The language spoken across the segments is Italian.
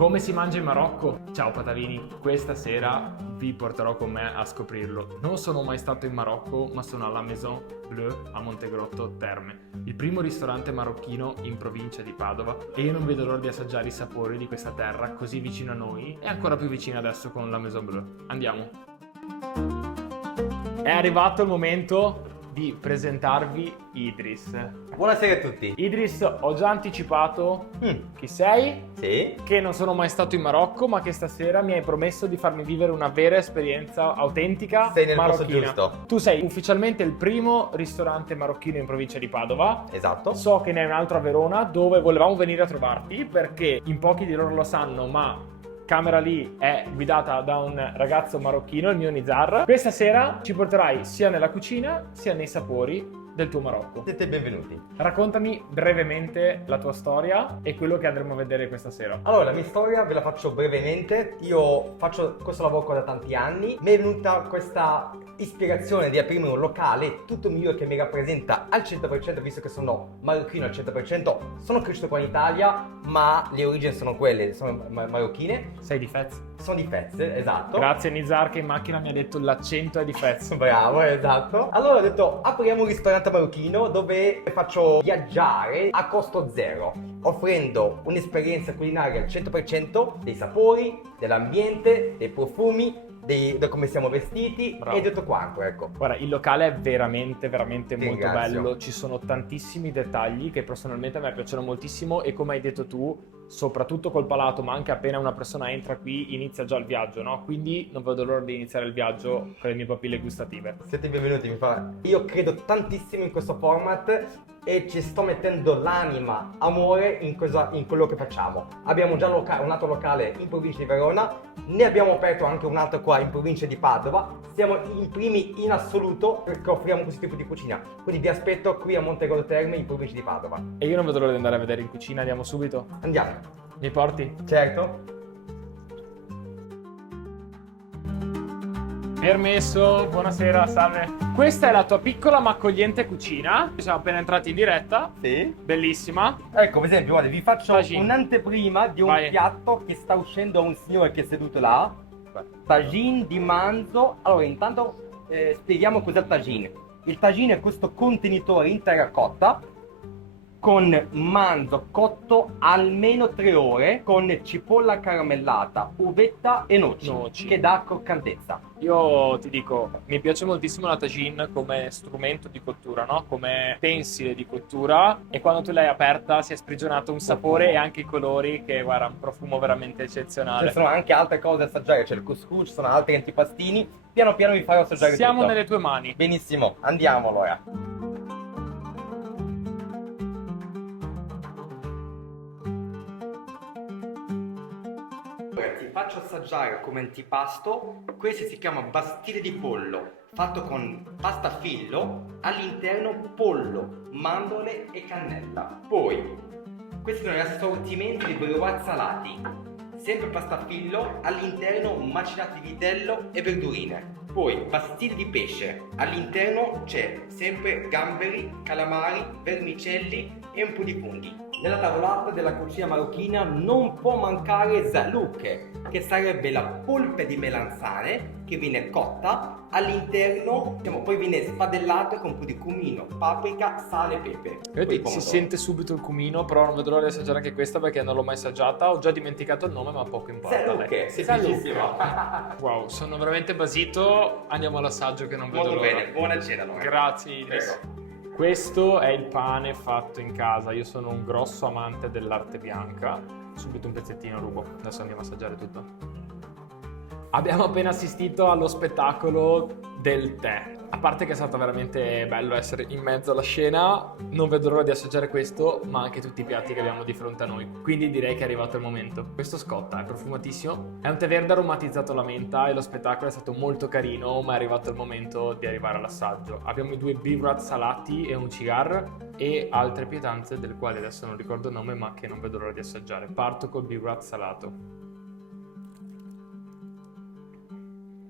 Come si mangia in Marocco? Ciao patalini, questa sera vi porterò con me a scoprirlo. Non sono mai stato in Marocco, ma sono alla Maison Bleu a Montegrotto Terme, il primo ristorante marocchino in provincia di Padova, e io non vedo l'ora di assaggiare i sapori di questa terra così vicino a noi e ancora più vicina adesso con la Maison Bleu. Andiamo! È arrivato il momento di presentarvi Idris. Buonasera a tutti. Idris, ho già anticipato chi sei, Sì. che non sono mai stato in Marocco, ma che stasera mi hai promesso di farmi vivere una vera esperienza autentica Sei nel posto marocchina. giusto. Tu sei ufficialmente il primo ristorante marocchino in provincia di Padova. Esatto. So che ne hai un altro a Verona, dove volevamo venire a trovarti, perché in pochi di loro lo sanno, ma Camera lì è guidata da un ragazzo marocchino, il mio Nizar. Questa sera ci porterai sia nella cucina sia nei sapori del tuo Marocco. Siete benvenuti. Raccontami brevemente la tua storia e quello che andremo a vedere questa sera. Allora, la mia storia ve la faccio brevemente. Io faccio questo lavoro qua da tanti anni. Mi è venuta questa ispirazione di aprirmi un locale tutto mio che mi rappresenta al 100%, visto che sono marocchino al 100%. Sono cresciuto qua in Italia, ma le origini sono quelle, sono marocchine. Sei di Fez? Sono di Fez, esatto. Grazie Nizar che in macchina mi ha detto l'accento è di Fez. Bravo, esatto. Allora ho detto apriamo un ristorante marocchino dove faccio viaggiare a costo zero, offrendo un'esperienza culinaria al 100% dei sapori, dell'ambiente, dei profumi, da come siamo vestiti. Bravo. E tutto quanto, ecco. Guarda, il locale è veramente Ti molto ringrazio. bello, ci sono tantissimi dettagli che personalmente a me piacciono moltissimo e come hai detto tu, soprattutto col palato, ma anche appena una persona entra qui inizia già il viaggio, no? Quindi non vedo l'ora di iniziare il viaggio con le mie papille gustative. Siete benvenuti, mi fa. Io credo tantissimo in questo format e ci sto mettendo l'anima, amore in quello che facciamo. Abbiamo già un altro locale in provincia di Verona, ne abbiamo aperto anche un altro qua in provincia di Padova. Siamo i primi in assoluto perché offriamo questo tipo di cucina. Quindi vi aspetto qui a Montegrotto Terme in provincia di Padova. E io non vedo l'ora di andare a vedere in cucina, andiamo subito? Andiamo. Mi porti? Certo. Permesso, buonasera, salve. Questa è la tua piccola ma accogliente cucina. Siamo appena entrati in diretta. Sì. Bellissima. Ecco, per esempio, guarda, vi faccio Tagine. un'anteprima di un Vai. piatto che sta uscendo a un signore che è seduto là. Tagine di manzo. Allora, intanto spieghiamo cos'è il tagine. Il tagine è questo contenitore in terracotta con manzo cotto almeno 3 ore, con cipolla caramellata, uvetta e noci. Che dà croccantezza. Io ti dico, mi piace moltissimo la tagine come strumento di cottura, no? Come tensile di cottura, e quando tu l'hai aperta si è sprigionato un sapore e anche i colori che, guarda, un profumo veramente Ci eccezionale. sono anche altre cose da assaggiare, c'è il couscous, ci sono altri antipastini. Piano piano vi farò assaggiare Siamo tutto. nelle tue mani. Benissimo, andiamo allora. Ora ti faccio assaggiare come antipasto. Questo si chiama bastile di pollo, fatto con pasta fillo, all'interno pollo, mandorle e cannella. Poi, questi sono gli assortimenti di brewat salati, sempre pasta fillo, all'interno macinati di vitello e verdurine. Poi bastile di pesce, all'interno c'è sempre gamberi, calamari, vermicelli e un po' di funghi. Nella tavolata della cucina marocchina non può mancare zalouche, che sarebbe la polpe di melanzane che viene cotta all'interno, poi viene spadellato con un po' di cumino, paprika, sale e pepe. Poi Si pomodoro. sente subito il cumino, però non vedo l'ora di assaggiare anche questa perché non l'ho mai assaggiata. Ho già dimenticato il nome, ma poco importa. Zalouche, dai. semplicissimo. Wow, sono veramente basito. Andiamo all'assaggio che non vedo Molto l'ora. bene, buona cena allora. Grazie Idris. Prego. Questo è il pane fatto in casa. Io sono un grosso amante dell'arte bianca. Subito un pezzettino rubo. Adesso andiamo a assaggiare tutto. Abbiamo appena assistito allo spettacolo del tè. A parte che è stato veramente bello essere in mezzo alla scena, non vedo l'ora di assaggiare questo, ma anche tutti i piatti che abbiamo di fronte a noi. Quindi direi che è arrivato il momento. Questo scotta, è profumatissimo. È un tè verde aromatizzato alla menta e lo spettacolo è stato molto carino, ma è arrivato il momento di arrivare all'assaggio. Abbiamo i 2 bivrat salati e un cigar e altre pietanze del quale adesso non ricordo il nome, ma che non vedo l'ora di assaggiare. Parto col bivrat salato.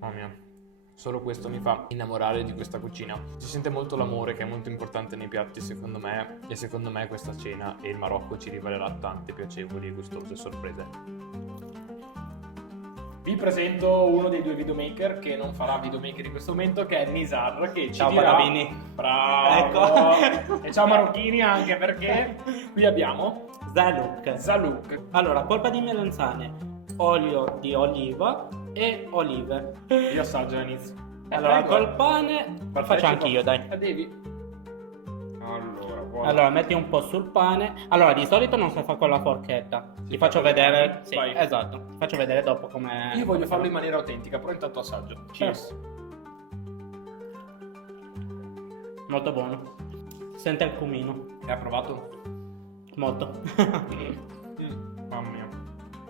Oh mio, solo questo mi fa innamorare di questa cucina. Si sente molto l'amore, che è molto importante nei piatti secondo me, e secondo me questa cena e il Marocco ci rivelerà tante piacevoli e gustose sorprese. Vi presento uno dei due videomaker che non farà videomaker in questo momento, che è Nizar, che ci Ciao dirà... Paravini. Bravo! Ecco. E ciao Marocchini, anche perché qui abbiamo Zaluk. Zaluk. Allora, polpa di melanzane, olio di oliva e olive. Io assaggio all'inizio. Allora, Prego. col pane faccio anch'io, dai. Devi. Allora, voilà. Allora, metti un po' sul pane. Allora, di solito non si fa con la forchetta. Ti faccio fa con le vedere. mani? Sì, Vai. esatto. Ti faccio vedere dopo come. Io voglio farlo in maniera autentica, però intanto assaggio. Cheers. Molto buono. Sente il cumino. Hai provato? Molto. Mamma mia.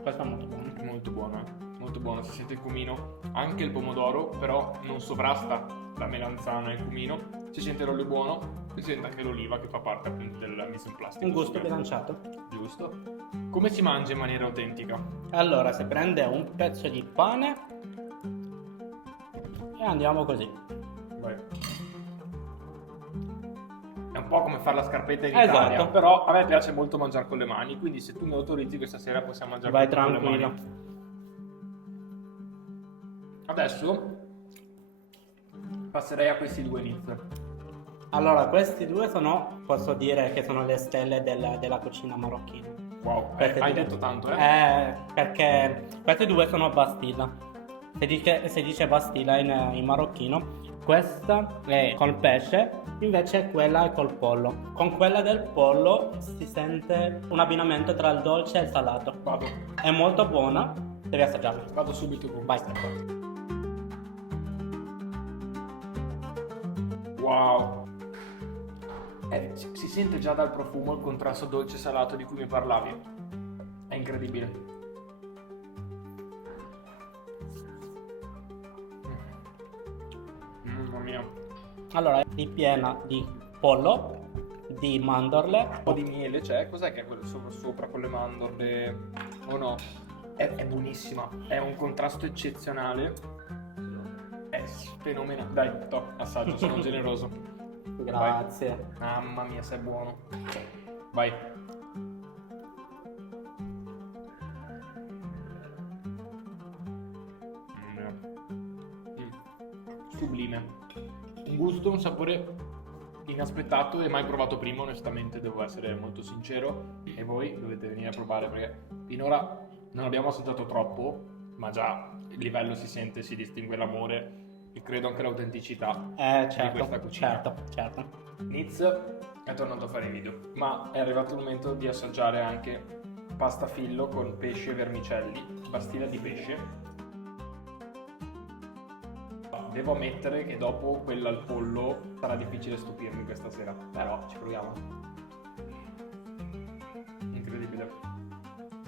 Questo è molto buono. Molto buono, molto buono, si sente il cumino, anche il pomodoro, però non sovrasta la melanzana e il cumino, si sente l'olio buono, si sente anche l'oliva che fa parte appunto del mise en place. Un gusto bilanciato. Giusto. Come si mangia in maniera autentica? Allora, si prende un pezzo di pane e andiamo così. Vai. È un po' come fare la scarpetta in Esatto. Italia, però a me piace molto mangiare con le mani, quindi se tu mi autorizzi questa sera possiamo mangiare Vai tutto con le tranquillo. mani. Adesso passerei a questi due inizio. Allora, questi due sono, posso dire che sono le stelle della cucina marocchina. Wow, Questi hai due. detto tanto, Perché questi due sono bastilla. Si dice bastilla in marocchino. Questa è col pesce, invece quella è col pollo. Con quella del pollo si sente un abbinamento tra il dolce e il salato. Vado. È molto buona, devi assaggiarla. Vado subito con Vai. Wow. Si sente già dal profumo il contrasto dolce-salato di cui mi parlavi. È incredibile. Mamma mia. Un Allora, è ripiena di pollo, di mandorle. po' di miele c'è. Cos'è che è quello sopra con le mandorle? Oh no. È buonissima. È un contrasto eccezionale. È fenomenale. Dai, assaggio, sono generoso. Grazie. Mamma mia, sei buono. Vai. Sublime. Un gusto, un sapore inaspettato e mai provato prima, onestamente, devo essere molto sincero. E voi dovete venire a provare perché finora non abbiamo assaggiato troppo, ma già il livello si sente, si distingue l'amore e credo anche l'autenticità di Certo, questa cucina. certo. Niz è tornato a fare i video, ma è arrivato il momento di assaggiare anche pasta fillo con pesce e vermicelli, pastilla di pesce. Devo ammettere che dopo quella al pollo sarà difficile stupirmi questa sera, però ci proviamo. Incredibile.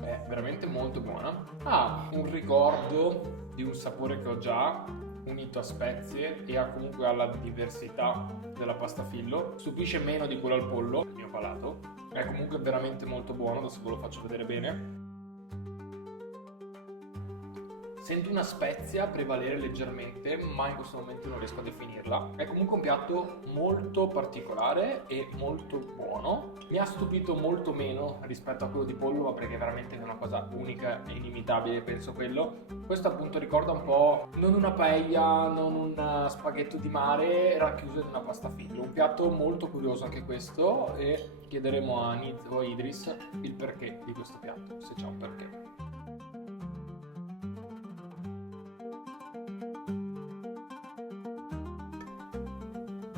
È veramente molto buona. Ha un ricordo di un sapore che ho già, unito a spezie e comunque alla diversità della pasta fillo. Stupisce meno di quello al pollo, il mio palato. È comunque veramente molto buono, adesso ve lo faccio vedere bene. Sento una spezia prevalere leggermente, ma in questo momento non riesco a definirla. È comunque un piatto molto particolare e molto buono. Mi ha stupito molto meno rispetto a quello di pollo, ma perché veramente è una cosa unica e inimitabile, penso quello. Questo appunto ricorda un po' non una paella, non un spaghetto di mare racchiuso in una pasta fillo. Un piatto molto curioso anche questo e chiederemo a Niz o a Idris il perché di questo piatto, se c'è un perché.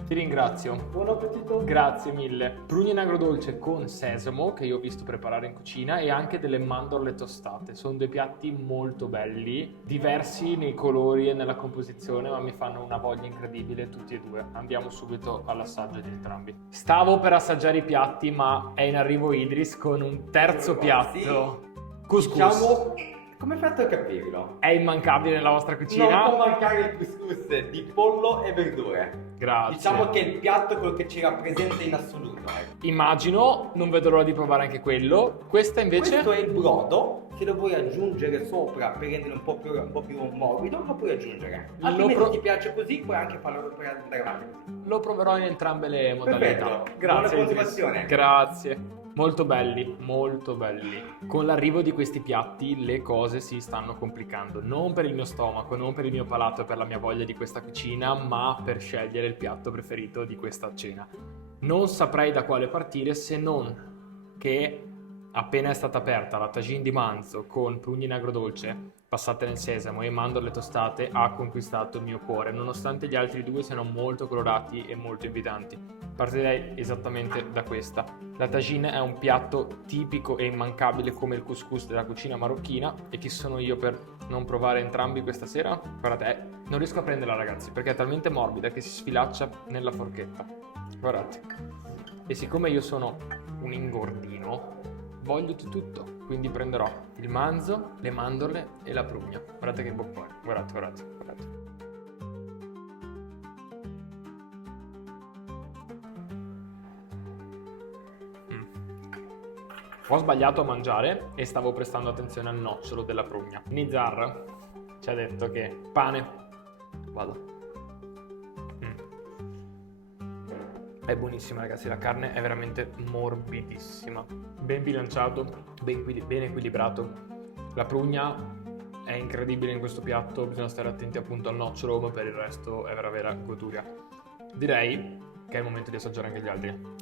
Ti ringrazio. Buon appetito. Grazie mille. Prugna in agrodolce con sesamo che io ho visto preparare in cucina e anche delle mandorle tostate. Sono due piatti molto belli, diversi nei colori e nella composizione, ma mi fanno una voglia incredibile tutti e due. Andiamo subito all'assaggio di entrambi. Stavo per assaggiare i piatti, ma è in arrivo Idris con un terzo piatto. Couscous. Diciamo, come hai fatto a capirlo? È immancabile nella vostra Non cucina? può mancare il couscous di pollo e verdure. Grazie. Diciamo che il piatto è quello che ci rappresenta in assoluto. Immagino, non vedo l'ora di provare anche quello. Questa invece? Questo è il brodo, se lo vuoi aggiungere sopra per renderlo un po' più morbido, lo puoi aggiungere. Altrimenti se ti piace così, puoi anche farlo per andare avanti così. Lo proverò in entrambe le modalità. Perfetto. Grazie. Buona Idris. continuazione. Grazie. Molto belli, molto belli. Con l'arrivo di questi piatti le cose si stanno complicando. Non per il mio stomaco, non per il mio palato e per la mia voglia di questa cucina, ma per scegliere il piatto preferito di questa cena. Non saprei da quale partire se non che appena è stata aperta la tagine di manzo con prugne in agrodolce passate nel sesamo e mandorle tostate ha conquistato il mio cuore, nonostante gli altri due siano molto colorati e molto invitanti. Partirei esattamente da questa. La tagine è un piatto tipico e immancabile come il couscous della cucina marocchina, e chi sono io per non provare entrambi questa sera? Guardate, non riesco a prenderla ragazzi perché è talmente morbida che si sfilaccia nella forchetta. Guardate. E siccome io sono un ingordino, voglio di tutto, quindi prenderò il manzo, le mandorle e la prugna. Guardate che boccone, guardate, guardate, guardate. Ho sbagliato a mangiare e stavo prestando attenzione al nocciolo della prugna. Nizar ci ha detto che pane. Vado. È buonissima ragazzi, la carne è veramente morbidissima, ben bilanciato, ben equilibrato. La prugna è incredibile in questo piatto, bisogna stare attenti appunto al nocciolo, ma per il resto è vera goduria. Direi che è il momento di assaggiare anche gli altri.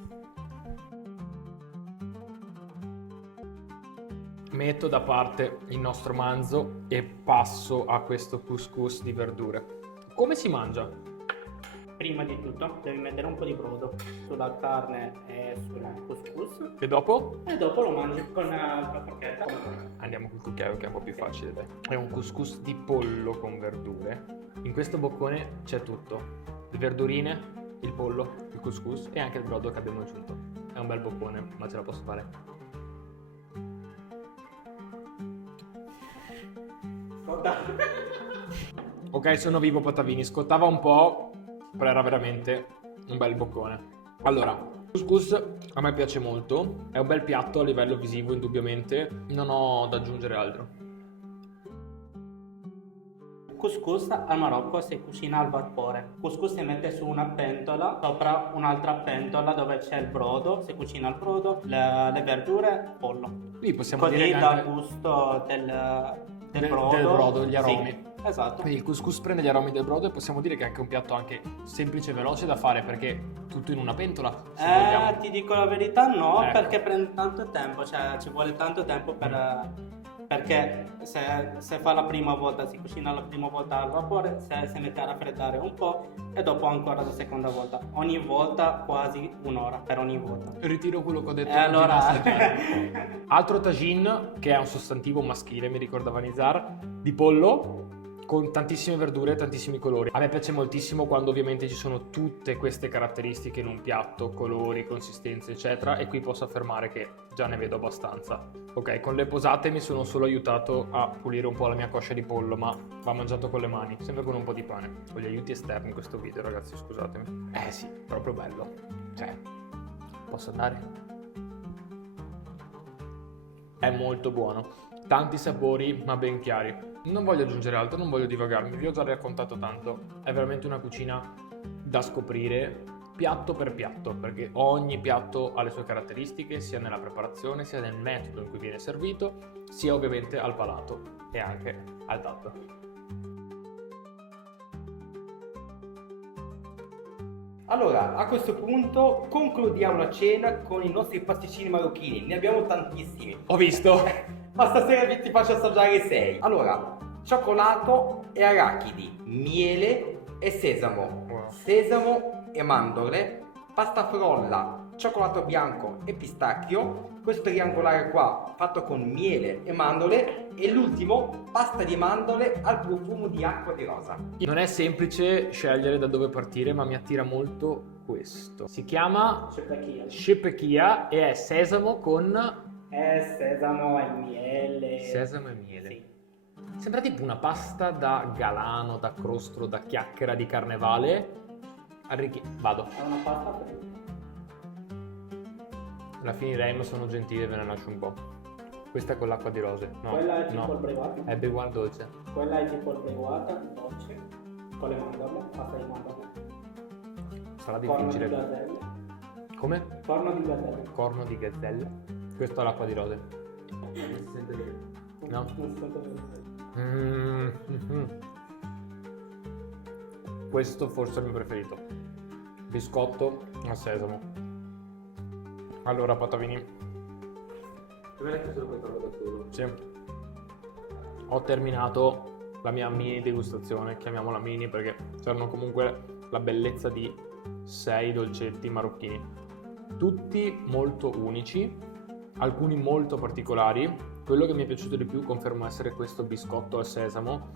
Metto da parte il nostro manzo e passo a questo couscous di verdure. Come si mangia? Prima di tutto devi mettere un po' di brodo sulla carne e sul couscous E dopo? e dopo lo mangi con la forchetta. Andiamo col cucchiaio che è un po' più facile, dai. È un couscous di pollo con verdure. In questo boccone c'è tutto. Le verdurine, il pollo, il couscous e anche il brodo che abbiamo aggiunto. È un bel boccone, ma ce la posso fare. Ok, sono vivo Patavini, scottava un po', però era veramente un bel boccone. Allora, couscous a me piace molto, è un bel piatto a livello visivo indubbiamente, non ho da aggiungere altro. Couscous al Marocco si cucina al vapore. Couscous si mette su una pentola, sopra un'altra pentola dove c'è il brodo, si cucina il brodo, le verdure, pollo. Qui possiamo Così dire che dà anche gusto del brodo. del brodo, gli aromi. Sì, esatto. Quindi il couscous prende gli aromi del brodo e possiamo dire che è anche un piatto anche semplice e veloce da fare perché tutto in una pentola, se vogliamo. Ti dico la verità, no, Ecco. perché prende tanto tempo, cioè ci vuole tanto tempo perché se fa la prima volta, si cucina la prima volta al vapore, si mette a raffreddare un po' e dopo ancora la seconda volta. Ogni volta quasi un'ora per ogni volta. Ritiro quello che ho detto. E allora... Altro tagine, che è un sostantivo maschile, mi ricordava Nizar, di pollo con tantissime verdure e tantissimi colori. A me piace moltissimo quando ovviamente ci sono tutte queste caratteristiche in un piatto, colori, consistenze eccetera, e qui posso affermare che già ne vedo abbastanza. Ok, con le posate mi sono solo aiutato a pulire un po' la mia coscia di pollo, ma va mangiato con le mani, sempre con un po' di pane. Ho gli aiuti esterni in questo video ragazzi, scusatemi. Sì, proprio bello. Cioè, posso andare? È molto buono, tanti sapori ma ben chiari. Non voglio aggiungere altro, non voglio divagarmi, vi ho già raccontato tanto. È veramente una cucina da scoprire piatto per piatto, perché ogni piatto ha le sue caratteristiche, sia nella preparazione, sia nel metodo in cui viene servito, sia ovviamente al palato e anche al tatto. Allora, a questo punto concludiamo la cena con i nostri pasticcini marocchini. Ne abbiamo tantissimi. Ho visto! Ma stasera ti faccio assaggiare 6. Allora, cioccolato e arachidi, miele e sesamo, Wow. sesamo e mandorle, pasta frolla, cioccolato bianco e pistacchio, questo triangolare qua fatto con miele e mandorle e l'ultimo pasta di mandorle al profumo di acqua di rosa. Non è semplice scegliere da dove partire, ma mi attira molto questo. Si chiama shepekia e è sesamo con... Sesamo e miele. Sesamo e miele. Sì. Sembra tipo una pasta da galano, da crostolo, da chiacchiera di carnevale. Vado. È una pasta per... La finirei, ma sono gentile, ve ne lascio un po'. Questa è con l'acqua di rose. No, Quella è tipo no. il breguato. È beguan dolce. Quella è tipo il breguata, dolce, con le mandorle, pasta di mandorle. Sarà Forno di difficile. gazelle. Come? Corno di gazzella. Corno di gazzella. Questo è l'acqua di rose. No? Mhm. Questo forse è il mio preferito. Biscotto al sesamo. Allora, Patavini. Sì. Ho terminato la mia mini degustazione, chiamiamola mini perché c'erano comunque la bellezza di 6 dolcetti marocchini. Tutti molto unici, alcuni molto particolari. Quello che mi è piaciuto di più confermo essere questo biscotto al sesamo.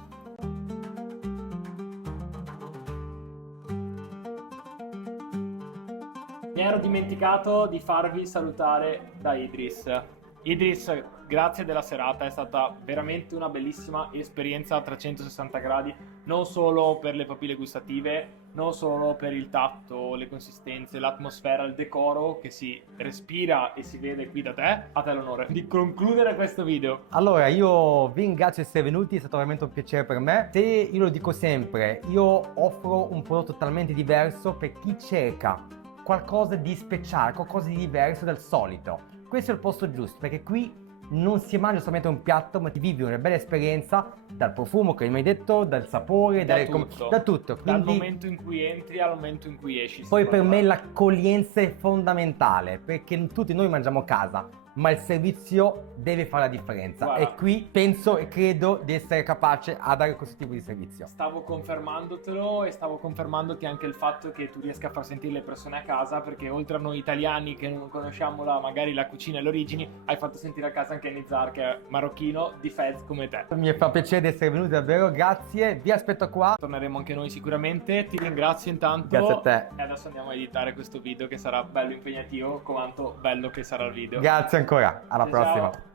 Mi ero dimenticato di farvi salutare da Idris. Idris, grazie della serata, è stata veramente una bellissima esperienza a 360 gradi, non solo per le papille gustative, non solo per il tatto, le consistenze, l'atmosfera, il decoro che si respira e si vede qui da te. A te l'onore di concludere questo video. Allora, io vi ringrazio di essere venuti, è stato veramente un piacere per me. Se io lo dico sempre, io offro un prodotto totalmente diverso per chi cerca qualcosa di speciale, qualcosa di diverso dal solito. Questo è il posto giusto, perché qui non si mangia solamente un piatto, ma ti vivi una bella esperienza dal profumo che mi hai detto, dal sapore, Da da tutto. Dal Quindi, momento in cui entri al momento in cui esci. poi per me l'accoglienza è fondamentale, perché tutti noi mangiamo a casa, ma il servizio deve fare la differenza. Guarda. E qui penso e credo di essere capace a dare questo tipo di servizio. Stavo confermandotelo e stavo confermandoti anche il fatto che tu riesca a far sentire le persone a casa, perché oltre a noi italiani che non conosciamo magari la cucina e le origini, hai fatto sentire a casa anche Nizar che è marocchino di Fez come te. Mi fa piacere di essere venuti davvero, grazie, vi aspetto qua. Torneremo anche noi sicuramente, ti ringrazio intanto. Grazie a te. E adesso andiamo a editare questo video che sarà bello impegnativo, quanto bello che sarà il video. Grazie ancora, alla Ciao. prossima.